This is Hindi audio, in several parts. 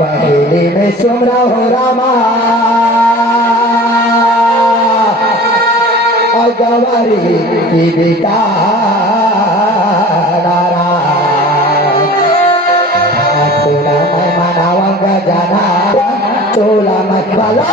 पहले में सुमरा हो रामा और गवारी की बेटा तोला मैं मनाऊंगा जाना तोला मत वाला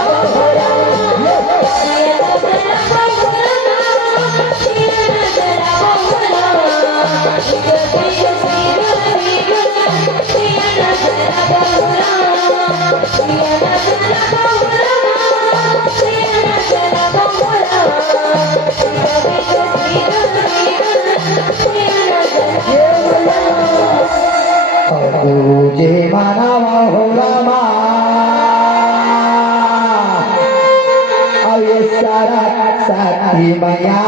तुझे मनावा हो रामा और ये सारा साथी मैया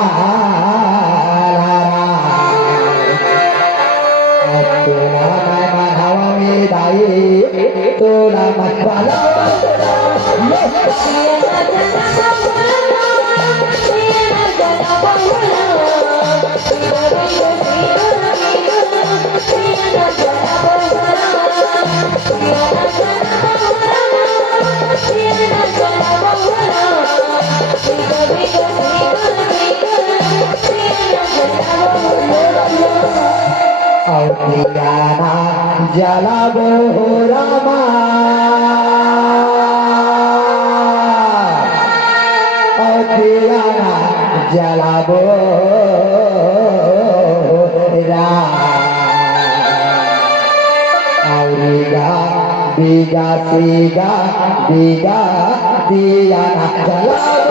तोला मैं मनावा में दाई तोला मत वाला जलाबो रामा जलाबो रागा बीगा सीगा बीगा दिया जलाबो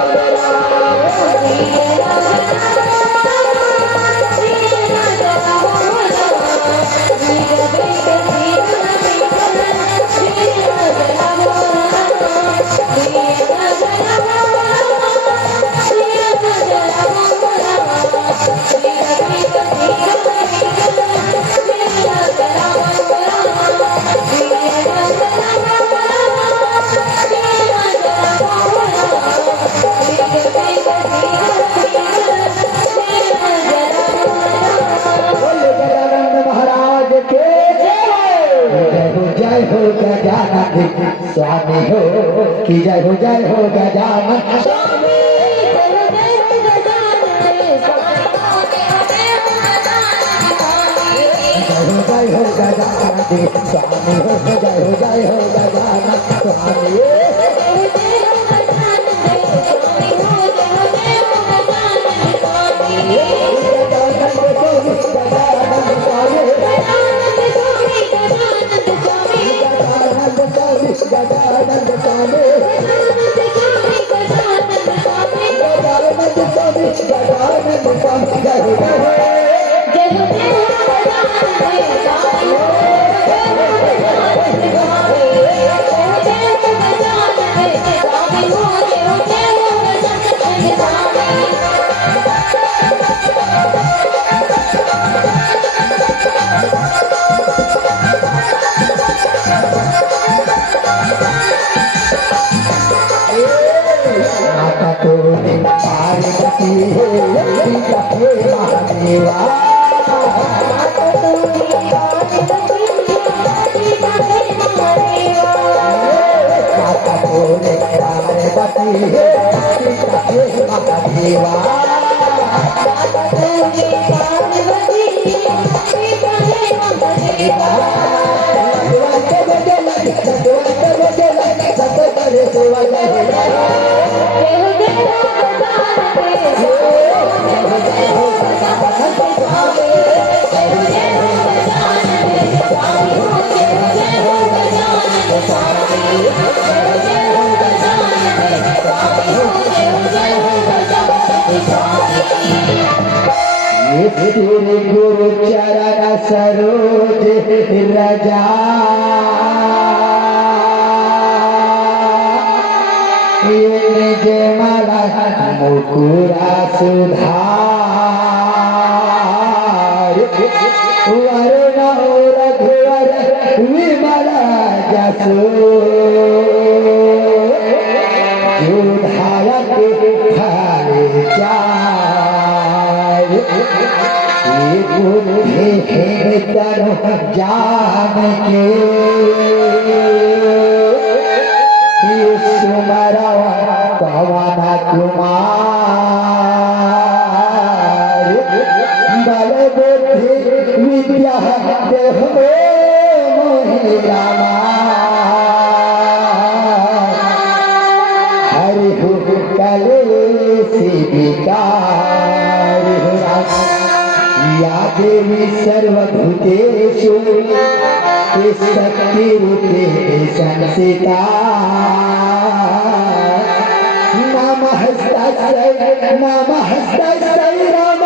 स्वामी हो कि जय हो गजानन स्वामी जय हो गजानन स्वामी हो जय हो गजानन स्वामी श्री गुरु चरण सरोज रजा निज मला मुकुरा सुधार वरुण रघुवर विमल जसो युधायक फल चार गुरु हे तनु जान के सुमरा पवन कुमार बल बुद्धि विद्या देह मोहि रामा हरि कले विकार या देवी सर्वभूतेषु शक्ति रूपे संसिता नमस्तस्यै राम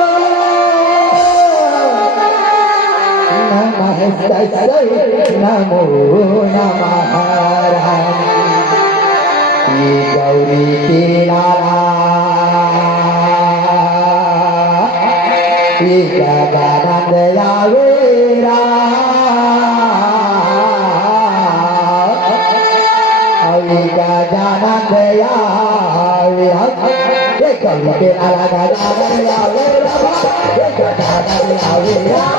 नमस्तस्यै नमो नमः ये गौरी के लाला ये गजानंद यावेरा गजानंद यावेरा ये गौरी के लाला गजानंद यावेरा ये गजानंद यावेरा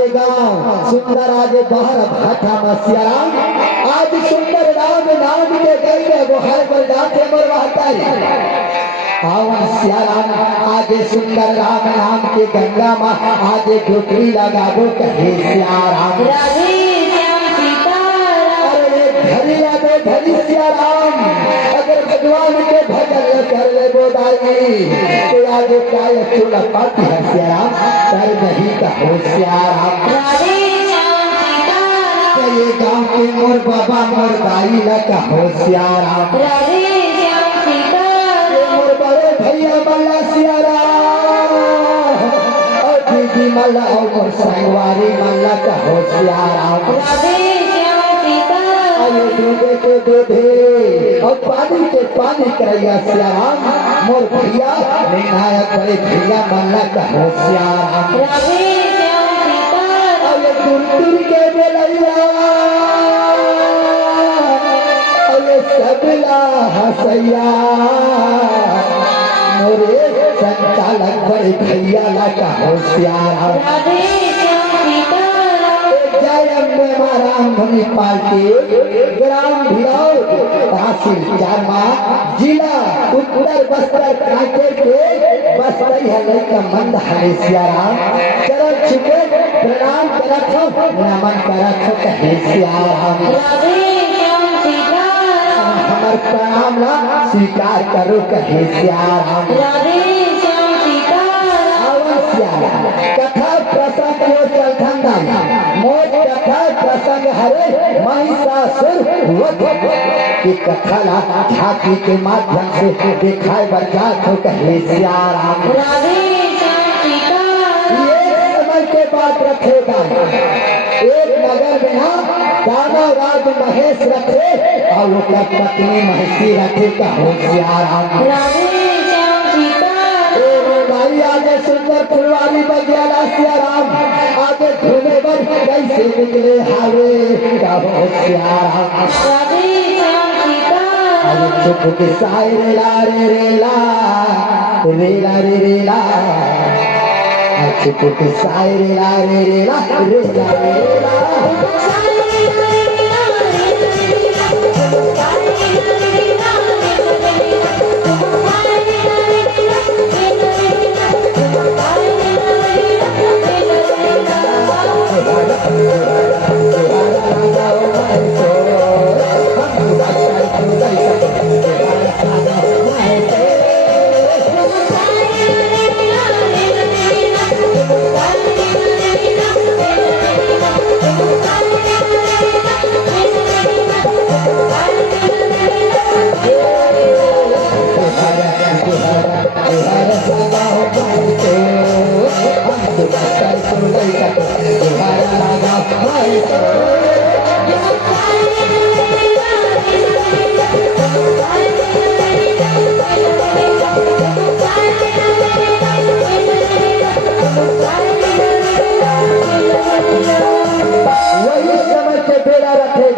सुंदर आज बाहर भाटा मसियाराम आज सुंदर राम नाम के गई गुहार पर जाते मरवाता आवन सियाराम आज सुंदर राम नाम के गंगा माँ आज डुबकी लगा दो कहे सियाराम धरिया दो धरी सियाराम अगर भगवान के भजन कर ले बोदाई तो आगे क्या चूल्हा पाती है सियाराम कर नहीं कहो सियाराम ये गाँव के मोर बाबा मोर दाई न कहो सियाराम मोर बड़े भैया मल्ला सियाराम और दीदी मल्ला और मोर संगवारी मल्ला कहो सियाराम दूधे के दूधे और पानी के पानी करैया सियाराम मोर भैया विनायक बड़े भैया मल्ला कहो सियाराम दूर के बेलैया सबला हसैया मोरे संचालक बड़े भैया लगा होशियार जय अम्बे महाराम धनी पार्टी ग्राम भिड़ौर तहसील चारमा जिला उत्तर बस्तर कांटे के बस्तर है लड़का मंद हमेशियाराम चरण छुके प्रणाम करत हो नमन करत हो कहे सियाराम हमार प्रणाम ना स्वीकार करो कहे सियाराम कथा प्रसंग हो चलठंडा मोट कथा प्रसंग हरे महिषासुर की कथा ला झांकी के माध्यम से दिखाए बजात हो कहे सियाराम ये समय के बात रखेगा। एक नगर में ना दानव राज महेश रखे और वो पत्नी महिषी रखे का होशियार भाई आगे सुंदर फुलवारी बगियाला सियाराम आगे घूमे बर कैसे निकले हावे का होशियार चुप के साए रेला रे रेला रेला रे रेला चुप के साए रेला रे रेला रेला रेला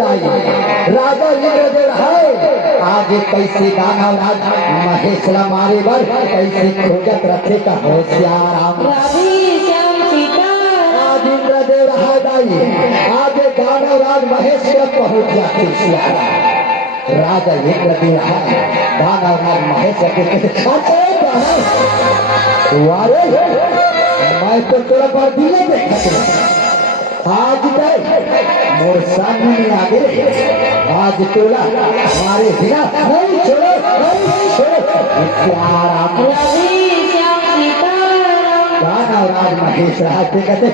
राजा इंद्रदेव है आगे कैसे दानव राज महेश मारे बर कैसे खोजत रखे का होशियार आज इंद्रदेव है दाई आगे दानव राज महेश तक पहुंच जाते सियारा राजा इंद्रदेव है दानव राज महेश वारे मैं तो तोरा पर दिए देखा आज मोर सामने आगे आज तोला हमारे बिना नहीं छोड़ो गाना राज महेश रहते कहते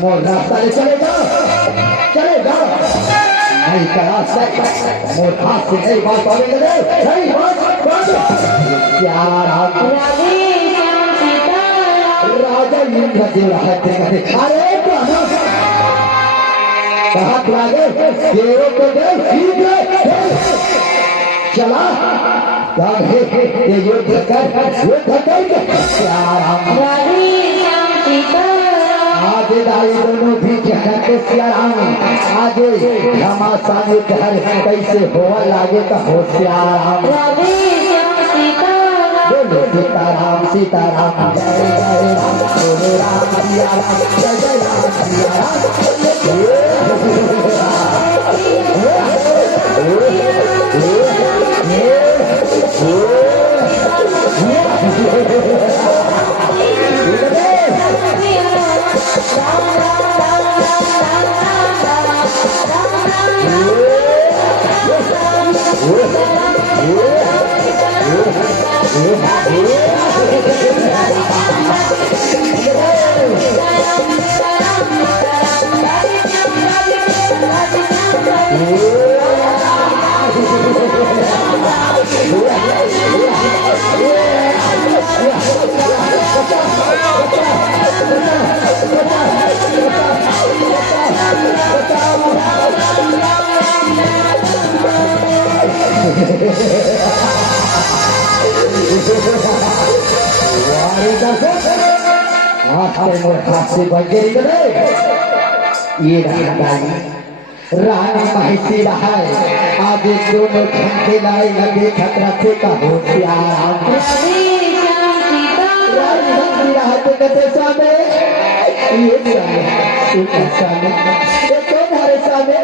मोर रास्ता ले चलेगा नहीं कहा मोर हाथ से नहीं बात आने नहीं राजा इंद्रदेव रहते अरे हाथ लागे देवों को चला ये युद्ध कर आगे दाई दोनों भी के सियाराम आगे घमासान घर कैसे होवा लागे का होशियार बोलो सीताराम सीताराम जय जय राम बोलो राम सिया राम जय जय राम सिया ये रानी महिषी रहा आज दोनों झंडे लाए लगे खतरा से का होशियार कहते सामने ये सामने हमारे सामने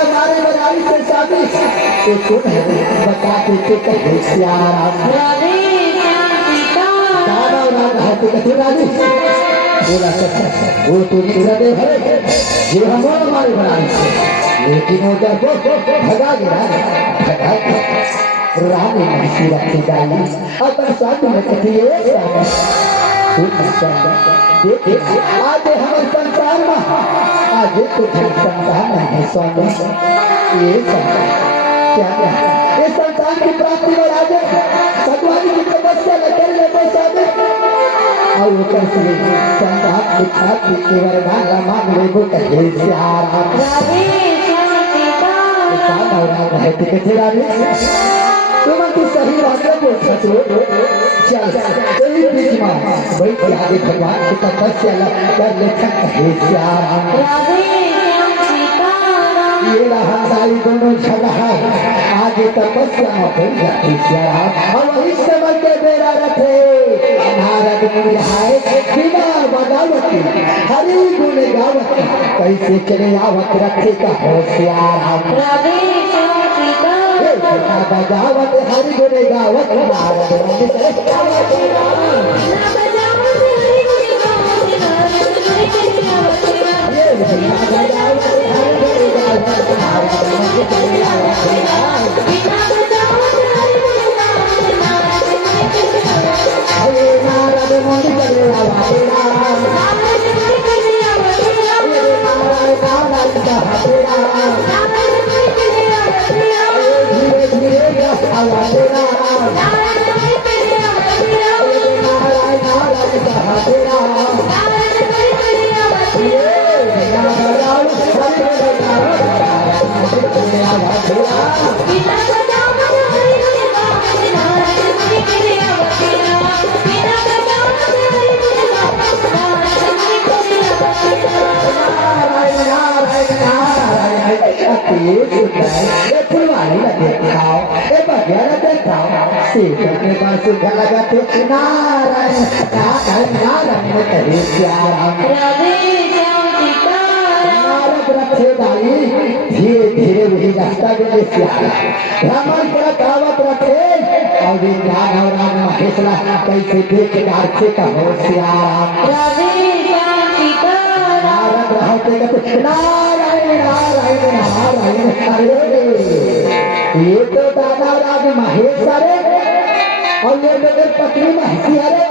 हमारे बनाई से सामने बताते थे का होशियार बोला वो तो इंद्रदेव है ये हमारे बनाने से लेकिन वो देखो भगा गया रानी महिषी रखी जाएगी अब साथ में कथिए देखिए आज हमारे संसार में आज कुछ संसार नहीं स्वामी ये क्या क्या ये संतान की प्राप्ति में आगे भगवान की तपस्या कर लेते सामने और ऊपर से संतान की प्राप्ति के वरदान मांग ले वो कहे प्यारा है किसे रानी तुम तो सही बात बोल सकते चल तेरी बीच में भाई आगे भगवान की तपस्या कर लेखा कहे प्यारा ये रहा दाई दोनों झगड़ा आगे तपस्या में हो जाती प्यारा और वही समय के बेरा रखे नारद मुनि आए बिना बगावती हरि गुण गावती कैसे चले आवत रखे का होशियार बजावत हरि गुण गावत नारद मुनि लगाते नारायण नारायण नारायण कहे प्यारा नारद रखे दाई धीरे धीरे वही रास्ता में प्यारा ब्राह्मण पूरा दावत रखे और विज्ञान और राम महेशला कैसे देख गार्चे का होशियार नारद रहते नारायण नारायण नारायण अरे ये तो दादा राज महेश अरे और ये मेरे पत्नी महसी अरे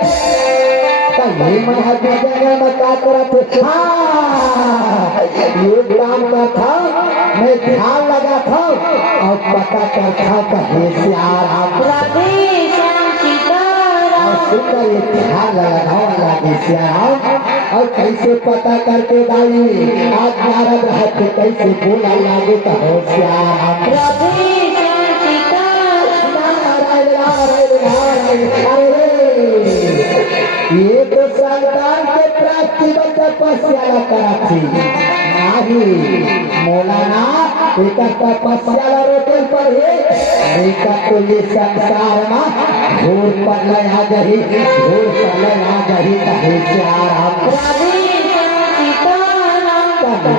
ये महात्मा जगह में क्या करा थे ये काम का था मैं ध्यान लगा था और पता करता कहे प्यारा और सुंदर ये ध्यान लगाना लगे प्यारा और कैसे पता करके दाई आज नारद रहते कैसे बोला लागे कहो प्यारा ये तो संतान के प्राप्ति में तपस्या करा थी नहीं मौलाना एक तपस्या रोटे पर एक तो ये संसार में घोर पर लया जही घोर पर लया जही कहे प्यारा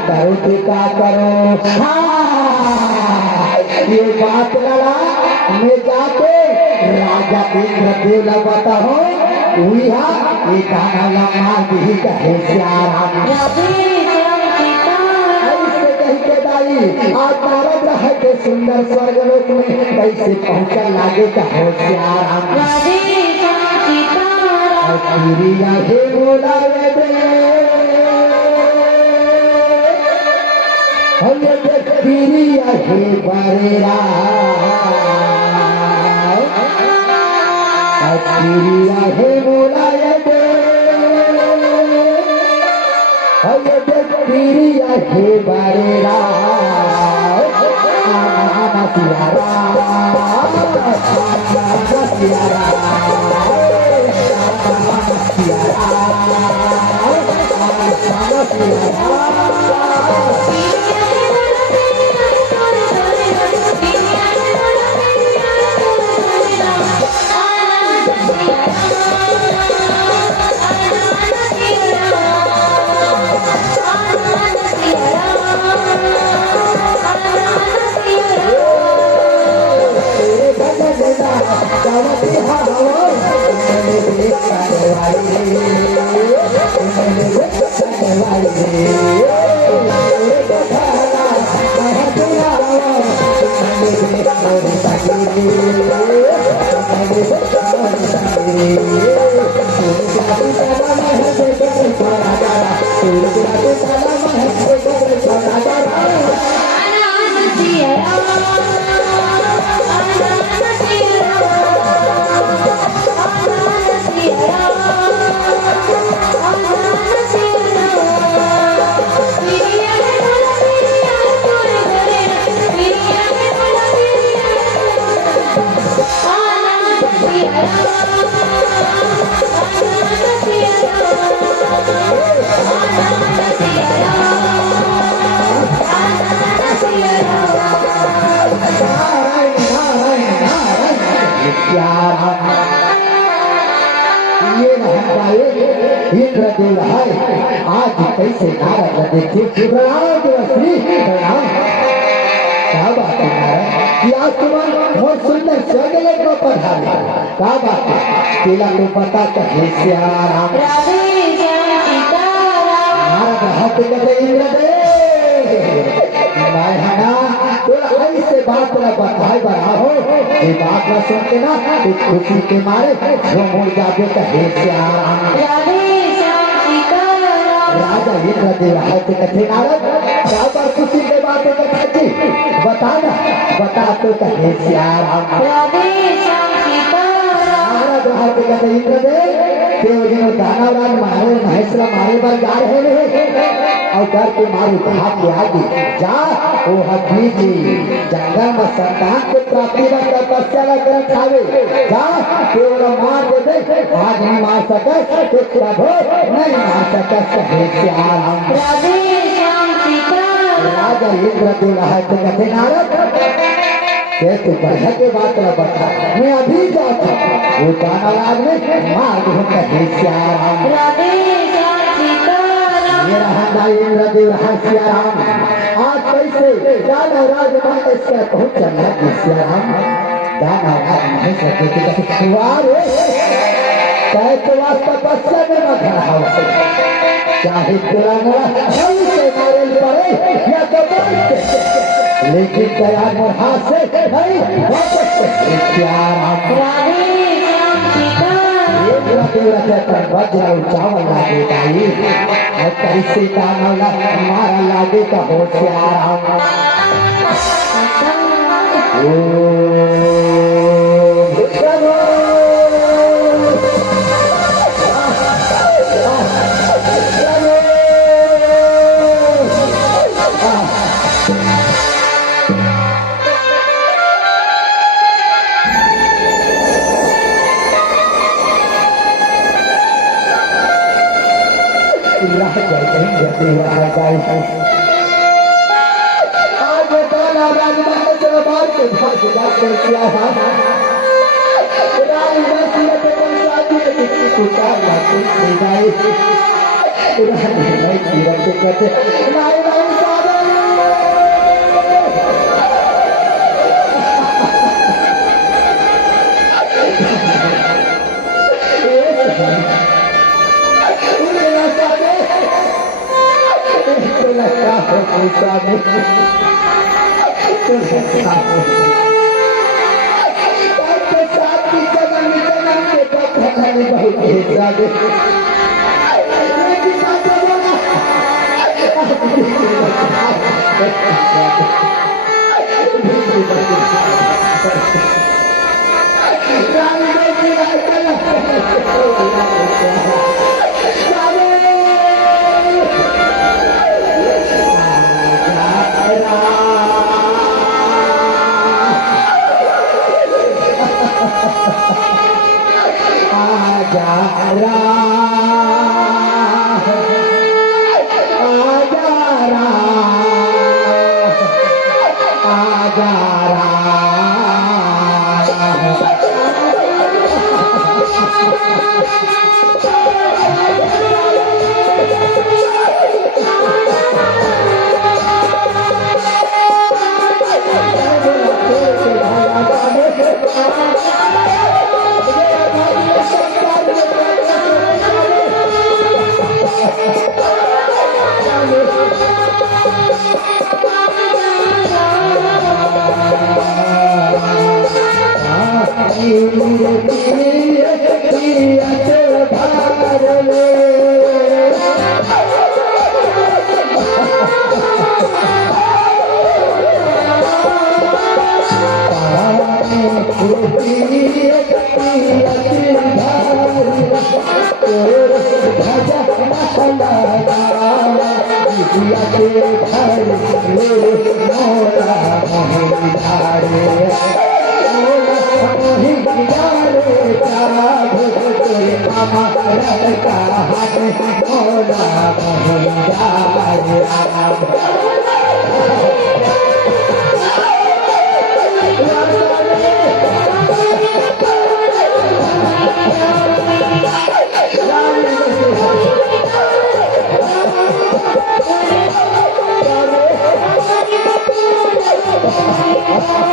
करो तो क्या करो ये बात लड़ा मैं जाके राजा इंद्रदेव लगता हूँ ये गाना लम्हा भी कहे प्यारा ऐसे कही के दाई आज नारद रहे के सुंदर स्वर्ग लोक में कैसे पहुंचा लागे कहो प्यारा क्रिया हे बोला क्रिया हे बरेरा क्रिया हे बोला क्रिया हे बरेरा Bye. इंद्रदेव है आज कैसे नारद देखे प्रणाम देवश्री प्रणाम। क्या बात है नारद कि आज तुम्हारा बहुत सुंदर स्वगले को पढ़ावे। क्या बात है तेला को पता कहे श्याम नारद हाथ कहते इंद्रदेव ऐसे बात न बताए बना हो ये बात न सुनते ना तो खुशी के मारे झूम जाते कहे श्याम राजा इंद्रदेव हाथ कथे नारद क्या बार खुशी के बात कथे बताना बता तो कहे श्याम नारद हाथ कथे इंद्रदेव देव जी दानवराज मारे महेश्वर मारे पर जा रहे हैं और डर के मारे भाग के आगे जा वो हड्डी जी जंगल में संतान के प्राप्ति में तपस्या कर खावे जा केवल मार दे दे आज नहीं मार सके तो प्रभु नहीं मार सके कहे श्याम राजा इंद्रदेव है तो कहते नारद तू बढ़िया के बात न बता मैं अभी जाता वो दानवराज में मार दो कहे श्याम इंद्रदेव श्याम आज कैसे दानवराज इसका पहुंच चला श्याम दानवराज महेश तपस्या में न खड़ा हो चाहे से मारे पड़े या तो लेकिन तैयार हाथ से नहीं वज्र चावल लागे गाई और कैसे दाना हमारा लागे का हो श्याम Bye.